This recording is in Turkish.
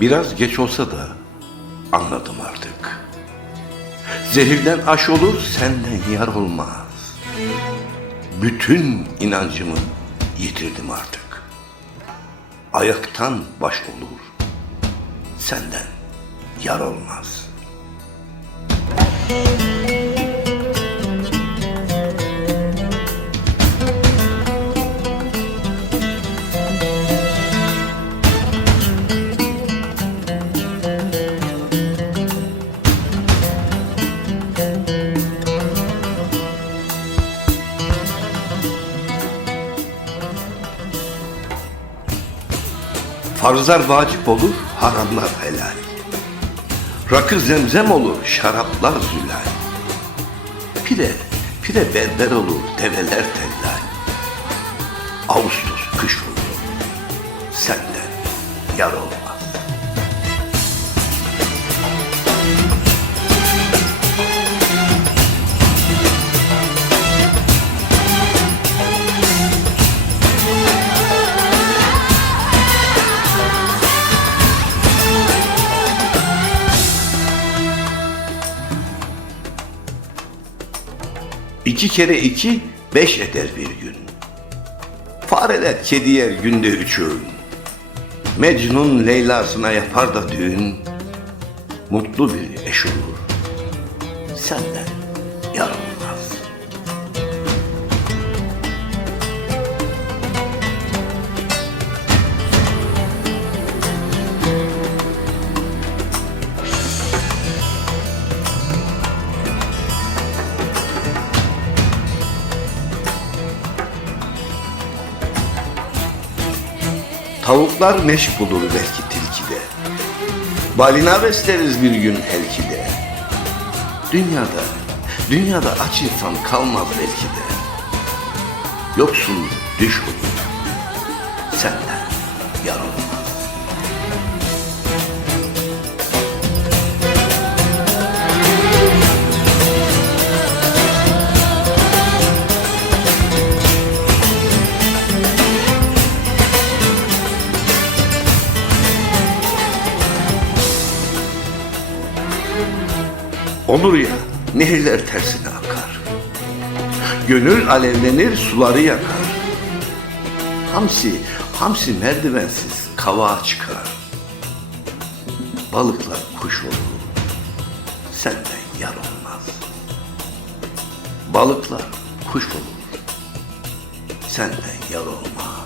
Biraz geç olsa da anladım artık. Zehirden aş olur, senden yar olmaz. Bütün inancımı yitirdim artık. Ayaktan baş olur, senden yar olmaz. Farzlar vacip olur, haramlar helal. Rakı zemzem olur, şaraplar zülal. Pire, pire bender olur, develer tellal. Ağustos kış olur, senden yar olmaz. İki kere iki, beş eder bir gün. Fareler kedi yer günde üç öğün. Mecnun Leyla'sına yapar da düğün. Mutlu bir eş olur. Senden yar Tavuklar meşk bulur belki tilkide. Balina besleriz bir gün helkide. Dünyada, dünyada aç insan kalmaz belki de. Yoksul düş olur. Senden yar Olur ya, nehirler tersine akar. Gönül alevlenir, suları yakar. Hamsi, hamsi merdivensiz kavağa çıkar. Balıklar kuş olur, senden yar olmaz. Balıklar kuş olur, senden yar olmaz.